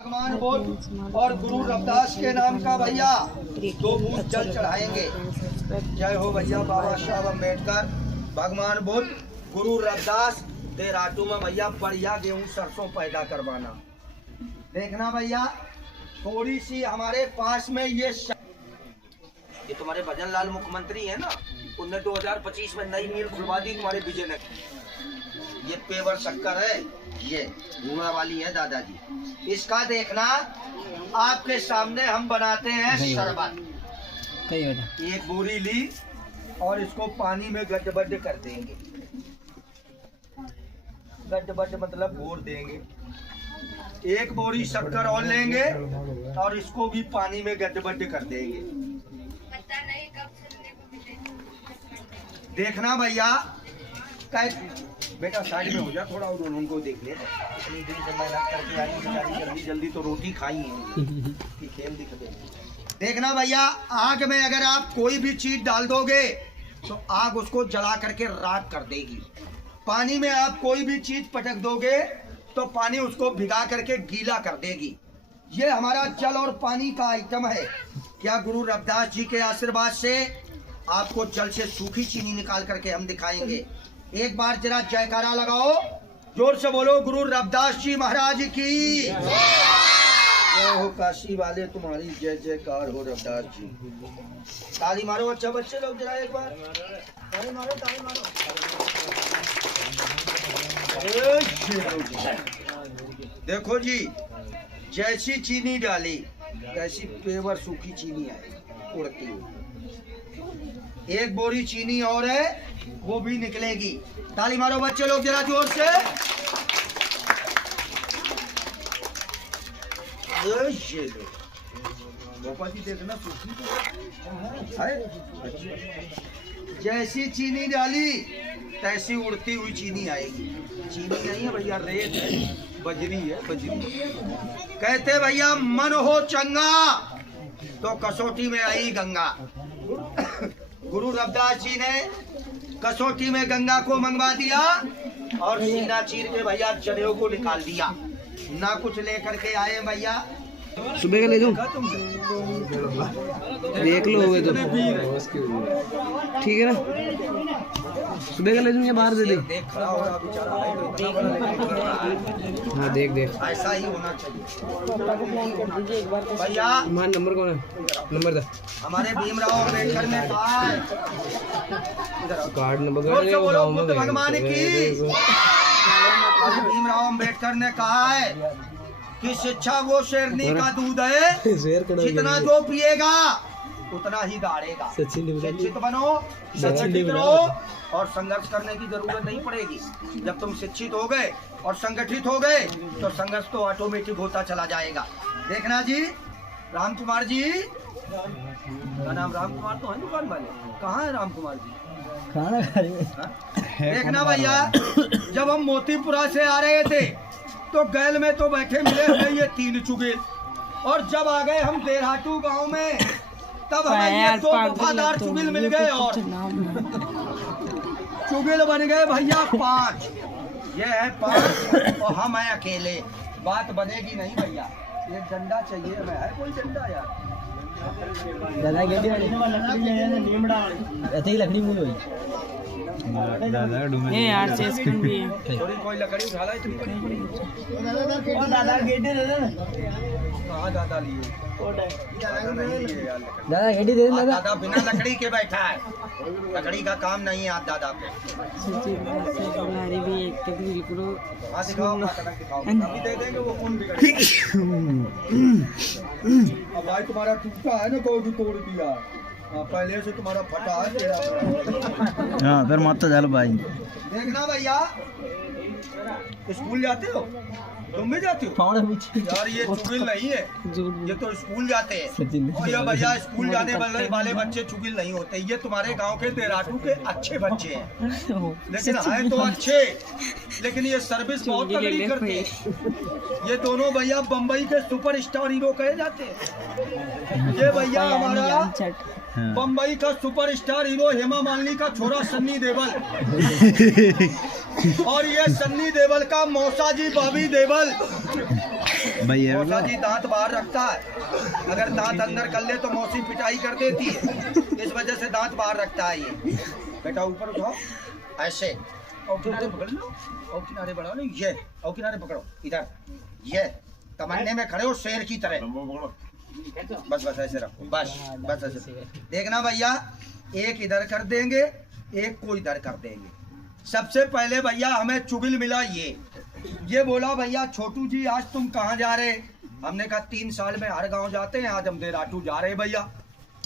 भगवान बोल और गुरु रविदास के नाम का भैया 2 बूंद जल चढ़ाएंगे। जय हो भैया बाबा साहब अम्बेडकर। भगवान बोल गुरु रविदास देराटू में भैया बढ़िया गेहूं सरसों पैदा करवाना। देखना भैया थोड़ी सी हमारे पास में ये तुम्हारे भजन लाल मुख्यमंत्री है ना, उनने 2025 में नई मिल खुलवा दी तुम्हारे विजयनगर। ये पेवर शक्कर है, ये धुआं वाली है दादाजी। इसका देखना आपके सामने हम बनाते हैं शरबत। एक बोरी ली और इसको पानी में गड्ढ कर देंगे। गड्ढ मतलब घोर देंगे। एक बोरी शक्कर और लेंगे और इसको भी पानी में गड्ढ कर देंगे। देखना भैया बेटा साइड में हो जा थोड़ा और उनको देख ले। इतनी दिन से मेहनत करके आई बेचारी, जल्दी तो रोटी खाई है कि खेल दिख दे। देखना भैया आग में अगर आप कोई भी चीज डाल दोगे तो आग उसको जला करके राख कर देगी। पानी में आप कोई भी चीज पटक दोगे तो पानी उसको भिगा करके गीला कर देगी। ये हमारा जल और पानी का आइटम है। क्या गुरु रविदास जी के आशीर्वाद से आपको जल से सूखी चीनी निकाल करके हम दिखाएंगे। एक बार जरा जयकारा लगाओ, जोर से बोलो गुरु रविदास जी महाराज की जय हो। काशी वाले तुम्हारी जय जयकार हो रविदास जी। ताली मारो अच्छा बच्चे लोग जरा एक बार ताली मारो ताली मारो। देखो जी जैसी चीनी डाली वैसी पेवर सूखी चीनी आई उड़ती हुई। एक बोरी चीनी और है वो भी निकलेगी। ताली मारो बच्चे लोग जरा जोर से। देखना सूखी जैसी चीनी डाली तैसी उड़ती हुई चीनी आएगी। चीनी नहीं है भैया, रेत है, बजरी है बजरी। कहते भैया मन हो चंगा तो कसौटी में आई गंगा। गुरु रविदास जी ने कसौटी में गंगा को मंगवा दिया और सीना चीर के भैया जनेऊ को निकाल दिया। ना कुछ लेकर के आए भैया। सुबह का ले दूं? देख लो होगे तो ठीक है ना। सुबह का ले दूं या बाहर दे दे? देख खड़ा हो रहा बेचारा। हाँ देख ऐसा ही होना चाहिए भैया। मान नंबर कौन है? नंबर दे। हमारे भीमराव अम्बेडकर ने कहा है कार्ड नंबर भगवान की। भीमराव अम्बेडकर ने कहा है कि शिक्षा वो शेरनी का दूध है जितना जो पिएगा उतना ही गाड़ेगा। शिक्षित बनो, संगठित रहो और संघर्ष करने की जरूरत नहीं पड़ेगी। जब तुम शिक्षित हो गए और संगठित हो गए तो संघर्ष तो ऑटोमेटिक होता चला जाएगा। देखना जी राम कुमार जी का नाम राम कुमार तो है दुकान वाले। कहाँ है राम कुमार जी? देखना भैया जब हम मोतीपुरा से आ रहे थे तो गैल में तो बैठे मिले हमें ये 3 चुगेल, और जब आ गए हम देराटू गांव में तब हमें ये 2 वफादार चुगेल मिल गए और चुगेल बन गए भैया 5। ये है 5 और हम हैं अकेले। बात बनेगी नहीं भैया। एक डंडा चाहिए हमें। है कोई डंडा यार? लकड़ी मुझे यार से कोई लकड़ी उठा ला इतनी कहाँ दादा लिए? दादा गेडी दे दे। दादा बिना लकड़ी के बैठा है, लकड़ी का काम नहीं है आप दादा पे। अभी दे देंगे वो कौन बिगड़ेगा। अब भाई तुम्हारा टूटा है ना, कोई भी तोड़ दिया। पहले से तुम्हारा फटा है तेरा। हाँ फिर मत चल भाई। देखना भैया स्कूल जाते हो? तुम भी जाते हो यार? ये चुगिल नहीं है, ये तो स्कूल जाते हैं। और ये भैया स्कूल जाने वाले बच्चे चुगिल नहीं होते। ये तुम्हारे गांव के देराटू के अच्छे बच्चे हैं, लेकिन हैं तो अच्छे, लेकिन ये सर्विस बहुत तगड़ी करते हैं। ये दोनों भैया बम्बई के सुपरस्टार हीरो कहे जाते हैं। ये भैया हमारा बम्बई का सुपरस्टार हीरो हेमा मालिनी का छोरा सन्नी देवल और ये सन्नी देवल का मौसा जी बॉबी देवल। भैया मौसा जी दांत बाहर रखता है, अगर दांत अंदर कर ले तो मौसी पिटाई कर देती है, इस वजह से दांत बाहर रखता है ये। बेटा ऊपर उठाओ ऐसे, और किनारे पकड़ लो, और किनारे बढ़ाओ ना, ये और किनारे पकड़ो इधर, ये तमन्ने में खड़े हो शेर की तरह, बस बस ऐसे रखो, बस बस ऐसे। देखना भैया, एक इधर कर देंगे, एक को इधर कर देंगे। सबसे पहले भैया हमें चुगिल मिला ये बोला भैया छोटू जी आज तुम कहाँ जा रहे? हमने कहा 3 साल में हर गांव जाते हैं, आज हम देराटू जा रहे भैया।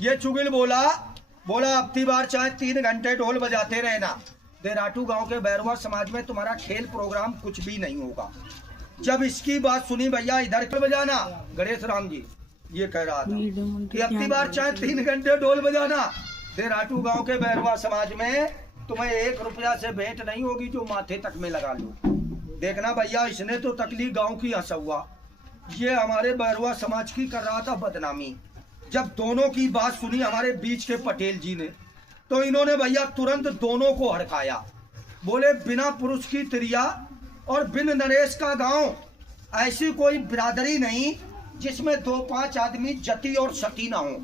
ये चुगिल बोला अब की बार चाहे 3 घंटे ढोल बजाते रहना, देराटू गांव के बैरवा समाज में तुम्हारा खेल प्रोग्राम कुछ भी नहीं होगा। जब इसकी बात सुनी भैया इधर कर बजाना, गणेश राम जी ये कह रहा था कि अब की बार चाहे 3 घंटे ढोल बजाना, देराटू गांव के बैरवा समाज में तुम्हें 1 रुपया से भेंट नहीं होगी जो माथे तक में लगा लो। देखना भैया, इसने तो तकलीफ गांव की हंसुआ, ये हमारे बैरवा समाज की कर रहा था बदनामी। जब दोनों की बात सुनी हमारे बीच के पटेल जी ने, तो इन्होंने भैया तुरंत दोनों को हड़काया। बोले बिना पुरुष की त्रिया और बिन नरेश का गांव, ऐसी कोई बिरादरी नहीं जिसमें 2-5 आदमी जति और सती ना हो।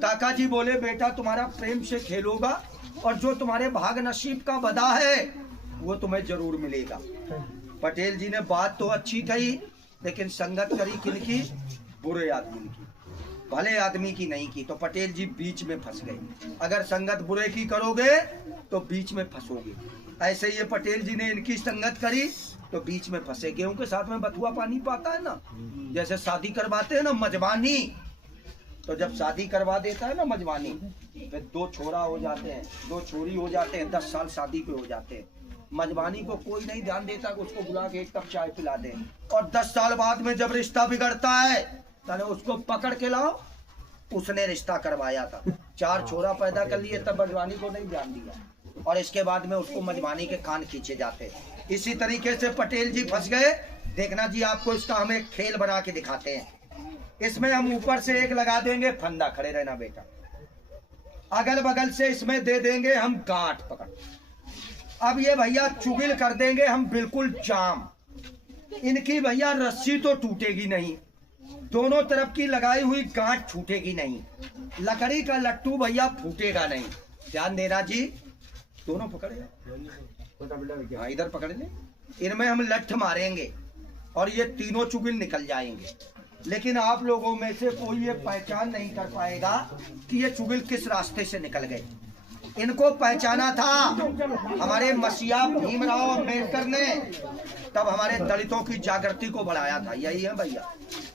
काका जी बोले बेटा तुम्हारा प्रेम से खेलोगा और जो तुम्हारे भाग नसीब का बदा है वो तुम्हें जरूर मिलेगा। पटेल जी ने बात तो अच्छी कही, लेकिन संगत करी किनकी? बुरे आदमी की, भले आदमी की नहीं की। तो पटेल जी बीच में फंस गए। अगर संगत बुरे की करोगे तो बीच में फंसोगे। ऐसे ये पटेल जी ने इनकी संगत करी तो बीच में फंसे। गेहूं के साथ में बथुआ पानी पाता है ना, जैसे शादी करवाते हैं ना मजबानी, तो जब शादी करवा देता है ना मजबानी, फिर 2 छोरा हो जाते हैं, 2 छोरी हो जाते हैं, 10 साल शादी पे हो जाते हैं। मजबानी को कोई नहीं ध्यान देता कि उसको बुला के 1 कप चाय पिला दे, और 10 साल बाद में जब रिश्ता बिगड़ता है तो उसको पकड़ के लाओ, उसने रिश्ता करवाया था, 4 छोरा पैदा कर लिए, तब मजबानी को नहीं ध्यान दिया, और इसके बाद में उसको मजबानी के कान खींचे जाते। इसी तरीके से पटेल जी फंस गए। देखना जी, आपको इसका हम एक खेल बना के दिखाते हैं। इसमें हम ऊपर से एक लगा देंगे फंदा, खड़े रहना बेटा, अगल बगल से इसमें दे देंगे हम गांठ पकड़। अब ये भैया चुगिल कर देंगे हम बिल्कुल जाम। इनकी भैया रस्सी तो टूटेगी नहीं, दोनों तरफ की लगाई हुई गांठ छूटेगी नहीं, लकड़ी का लट्टू भैया फूटेगा नहीं। ध्यान देना जी, दोनों पकड़े, हाँ इधर पकड़ ले। इनमें हम लठ मारेंगे और ये तीनों चुगिल निकल जाएंगे, लेकिन आप लोगों में से कोई ये पहचान नहीं कर पाएगा कि ये चुगिल किस रास्ते से निकल गए। इनको पहचाना था हमारे मसीहा भीमराव अम्बेडकर ने, तब हमारे दलितों की जागृति को बढ़ाया था। यही है भैया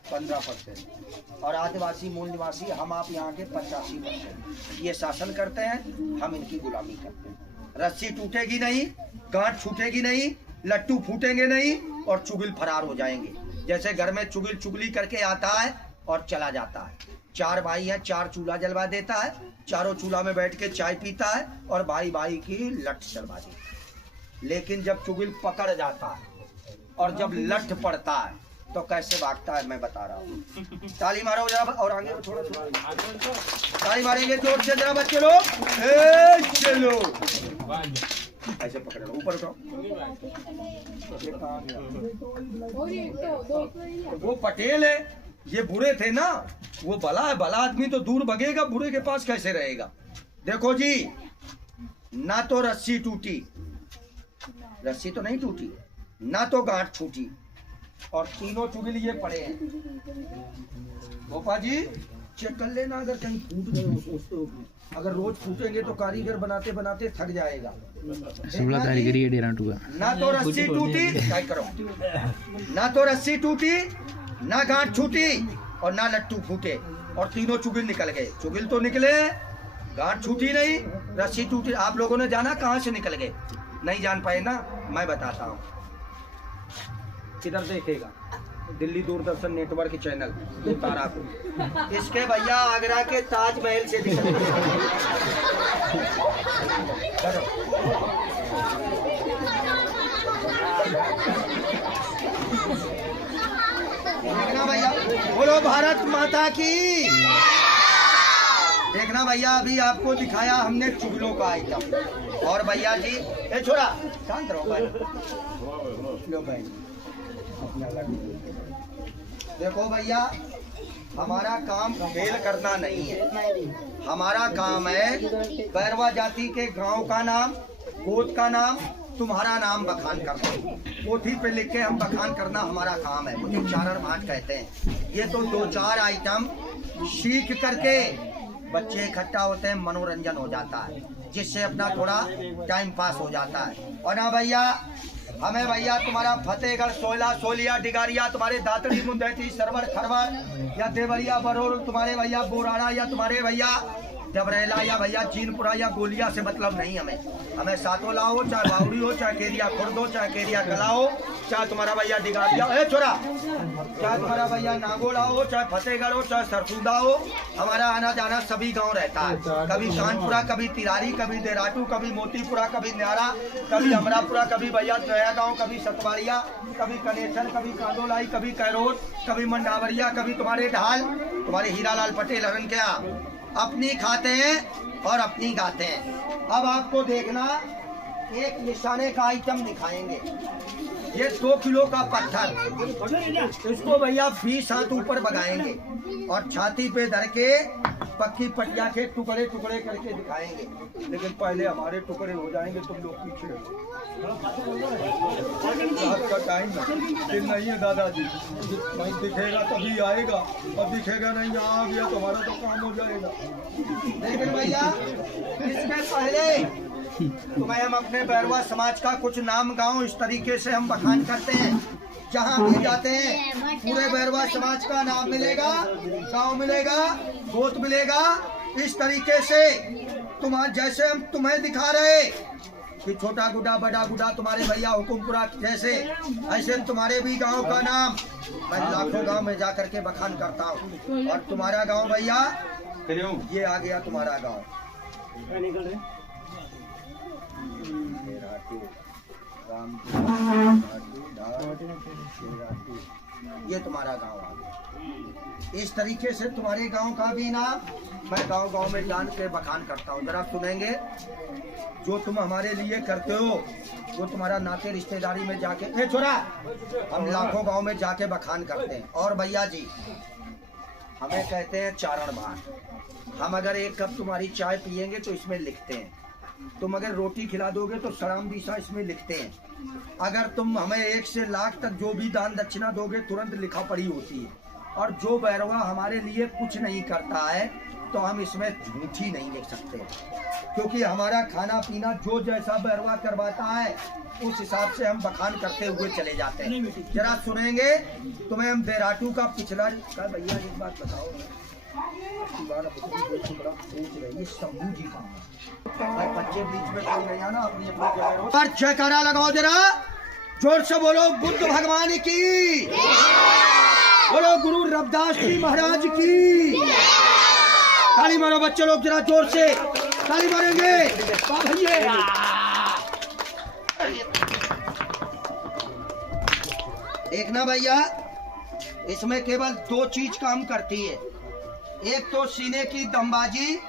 15%, और आदिवासी मूल निवासी हम आप यहाँ के 85%। ये शासन करते हैं, हम इनकी गुलामी करते हैं। रस्सी टूटेगी नहीं, गांठ छूटेगी नहीं, लट्टू फूटेंगे नहीं, और चुगिल फरार हो जाएंगे। जैसे घर में चुगिल चुगली करके आता है और चला जाता है। 4 भाई हैं, 4 चूल्हा जलवा देता है, चारों चूल्हा में बैठ के चाय पीता है और भाई भाई की लठ चलवा देता है। लेकिन जब चुगिल पकड़ जाता है और जब लठ पड़ता है तो कैसे भागता है मैं बता रहा हूँ। ताली मारो जरा, और आगे थोड़ा ताली मारेंगे जोर से जरा बच्चे लोग। चलो ऐसे पकड़ लो, ऊपर उठाओ। वो पटेल है, ये बुरे थे ना, वो भला है, भला आदमी तो दूर भगेगा, बुरे के पास कैसे रहेगा। देखो जी, ना तो रस्सी टूटी, रस्सी तो नहीं टूटी, ना तो गांठ छूटी, और तीनों चुगिल ये पड़े हैं। गोपा जी चेक कर लेना, अगर कहीं फूट गए, अगर रोज फूटेंगे तो कारीगर बनाते बनाते थक जाएगा। कारीगरी है डेरा टूगा। ना तो रस्सी टूटी, क्या करो, ना तो रस्सी टूटी, ना गांठ छूटी, और ना लट्टू फूटे, और तीनों चुगिल निकल गए। चुगिल तो निकले, गांठ छूटी नहीं, रस्सी टूटी। आप लोगों ने जाना कहाँ से निकल गए? नहीं जान पाए ना, मैं बताता हूँ। इधर देखेगा दिल्ली दूरदर्शन नेटवर्क चैनल तारापुर, इसके भैया आगरा के ताजमहल से निकल गए। देखना भैया, बोलो भारत माता की। देखना भैया, अभी आपको दिखाया हमने चुगलों का आइटम, और भैया जी ए छोरा शांत रहो भाई, लो भाई अपना देखो भैया, हमारा काम खेल करना नहीं है। हमारा काम है बैरवा जाति के गांव का नाम, गोद का नाम, तुम्हारा नाम बखान करना। पोथी पे लिख के हम बखान करना हमारा काम है, मुझे चारण भाट कहते हैं। ये तो 2-4 आइटम सीख करके बच्चे इकट्ठा होते हैं, मनोरंजन हो जाता है, जिससे अपना थोड़ा टाइम पास हो जाता है। और ना भैया, हमें भैया तुम्हारा फतेहगढ़, सोयला, सोलिया, डिगारिया, तुम्हारे दातड़ी, मुंदेटी, सरवर, खरवर या देवरिया, बरोर, तुम्हारे भैया बोराड़ा या तुम्हारे भैया जबरेला या भैया चीनपुरा या गोलिया से मतलब नहीं। हमें सातों लाओ, चाहे बावड़ी हो, चाहे केरिया खुर्द हो, चाहे केरिया कला हो, चाहे तुम्हारा भैया डिगारिया छोरा, चाहे तुम्हारा भैया नागोला हो, चाहे फतेहगढ़ हो, चाहे सरसूदा हो। हमारा आना जाना सभी गांव रहता है, कभी कानपुरा, कभी तिरारी, कभी देराटू, कभी मोतीपुरा, कभी न्यारा, कभी अमरापुरा, कभी भैया नया गाँव, कभी सतवाड़िया, कभी कनेठन, कभी कांदोलाई, कभी कैरोट, कभी मंडावरिया, कभी तुम्हारे ढाल, तुम्हारे हीरालाल पटेल हरन क्या अपनी खाते हैं और अपनी गाते हैं। अब आपको देखना, एक निशाने का आइटम दिखाएंगे। ये 2 किलो का पत्थर, इसको भैया 20 हाथ ऊपर बगाएंगे और छाती पे धर के पक्की पटिया के टुकड़े टुकड़े करके दिखाएंगे। लेकिन पहले हमारे टुकड़े हो जाएंगे, तुम लोग पीछे। आपका टाइम दिन नहीं है दादाजी, नहीं दिखेगा तभी आएगा, और दिखेगा नहीं आ गया तो हमारा तो काम हो जाएगा। लेकिन भैया, इसके पहले तुम्हें हम अपने बैरवा समाज का कुछ नाम गाँव इस तरीके से हम बखान करते हैं। जहाँ भी जाते हैं पूरे बैरवा समाज का नाम मिलेगा, गांव मिलेगा, गोत मिलेगा। इस तरीके से तुम्हारे जैसे हम तुम्हें दिखा रहे कि छोटा गुड्डा, बड़ा गुड्डा, तुम्हारे भैया हुकुमपुरा जैसे, ऐसे तुम्हारे भी गांव का नाम मैं लाखों गांव में जा करके बखान करता हूँ। और तुम्हारा गांव भैया, ये आ गया तुम्हारा गांव, ये तुम्हारा गांव आ गया। इस तरीके से तुम्हारे गांव का भी नाम मैं गांव गांव में जान के बखान करता हूँ। जरा सुनेंगे, जो तुम हमारे लिए करते हो, वो तुम्हारा नाते रिश्तेदारी में जाके छोरा हम लाखों गांव में जाके बखान करते हैं। और भैया जी, हमें कहते हैं चारण भाट। हम अगर 1 कप तुम्हारी चाय पियेंगे तो इसमें लिखते हैं, तुम अगर रोटी खिला दोगे तो सलाम दिशा इसमें लिखते हैं, अगर तुम हमें 1 से लाख तक जो भी दान दक्षिणा दोगे तुरंत लिखा पड़ी होती है। और जो बैरवा हमारे लिए कुछ नहीं करता है तो हम इसमें झूठी नहीं लिख सकते, क्योंकि हमारा खाना पीना जो जैसा बैरवा करवाता है उस हिसाब से हम बखान करते हुए चले जाते हैं। जरा सुनेंगे, तुम्हें हम देराटू का पिछला का भैया एक बात बताओ, शंभू जी का बच्चे बीच में कोई नहीं आना, अपनी पर जयकारा लगाओ जरा जोर से, बोलो बुद्ध भगवान की, बोलो गुरु रविदास जी महाराज की। ताली मारो बच्चे लोग जरा जोर से, ताली मारेंगे भैया। देखना भैया, इसमें केवल 2 चीज काम करती है, एक तो सीने की दमबाजी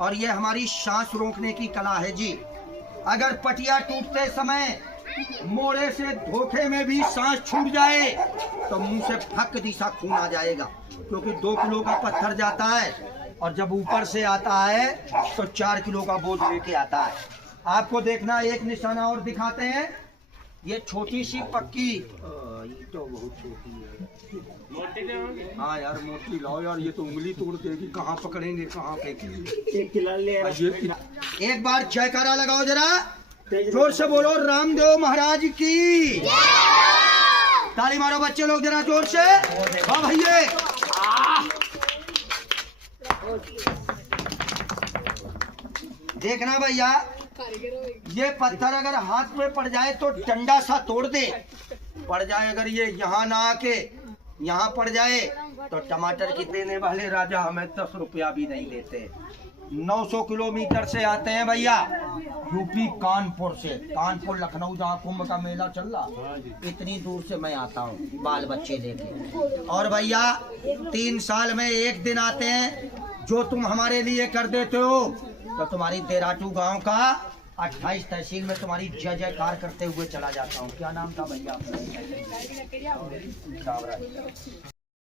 और ये हमारी सांस रोकने की कला है जी। अगर पटिया टूटते समय मोड़े से धोखे में भी सांस छूट जाए तो मुंह से फक दिशा खून आ जाएगा, क्योंकि 2 किलो का पत्थर जाता है और जब ऊपर से आता है तो 4 किलो का बोझ लेके आता है। आपको देखना, एक निशाना और दिखाते हैं। ये छोटी सी पक्की, ये तो बहुत छोटी है। हाँ यार, मोटी लाओ यार, ये तो उंगली तोड़ देगी, कहाँ पकड़ेंगे कहाँ फेंकेंगे। एक बार जयकारा लगाओ जरा जोर से, बोलो रामदेव महाराज की। ताली मारो बच्चे लोग जरा जोर से, हाँ भैया। देखना भैया, ये पत्थर अगर हाथ में पड़ जाए तो डंडा सा तोड़ दे, पड़ जाए अगर ये यहाँ ना आके यहाँ पड़ जाए तो टमाटर की देने वाले राजा हमें 10 रुपया भी नहीं देते। 900 किलोमीटर से आते हैं भैया, यूपी कानपुर से, कानपुर लखनऊ जहाँ कुंभ का मेला चल रहा, इतनी दूर से मैं आता हूँ बाल बच्चे लेके। और भैया 3 साल में 1 दिन आते हैं, जो तुम हमारे लिए कर देते हो तो तुम्हारी देराटू गांव का 28 तहसील में तुम्हारी जय जयकार करते हुए चला जाता हूँ। क्या नाम था भैया?